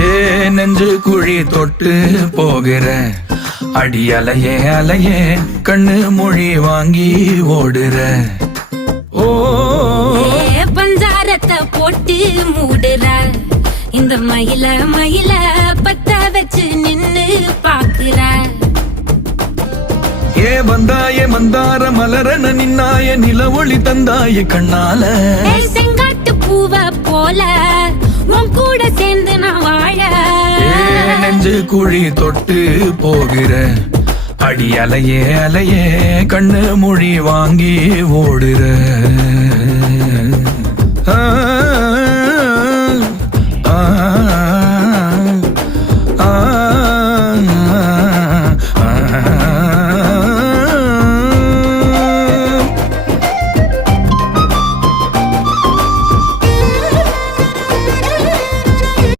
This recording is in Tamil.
ஏ நெஞ்சு குழி தொட்டு போகிற அடி அலையே அலையே கண்ணு மொழி வாங்கி ஓடுற. ஓ பஞ்சாரத்தை போட்டு மூடுற இந்த மயில மயில பத்த வச்சு நின்னு பாக்குற. ஏ வந்தாய மந்தார மலரன நின்னாய நில ஒளி தந்தாய கண்ணால. செங்காட்டு பூவ போல உன் கூட சேர்ந்து நான் வாழ. நெஞ்சு குழி தொட்டு போகிற அடி அலையே அலையே கண்ணு மொழி வாங்கி ஓடுற. ஆ ஆ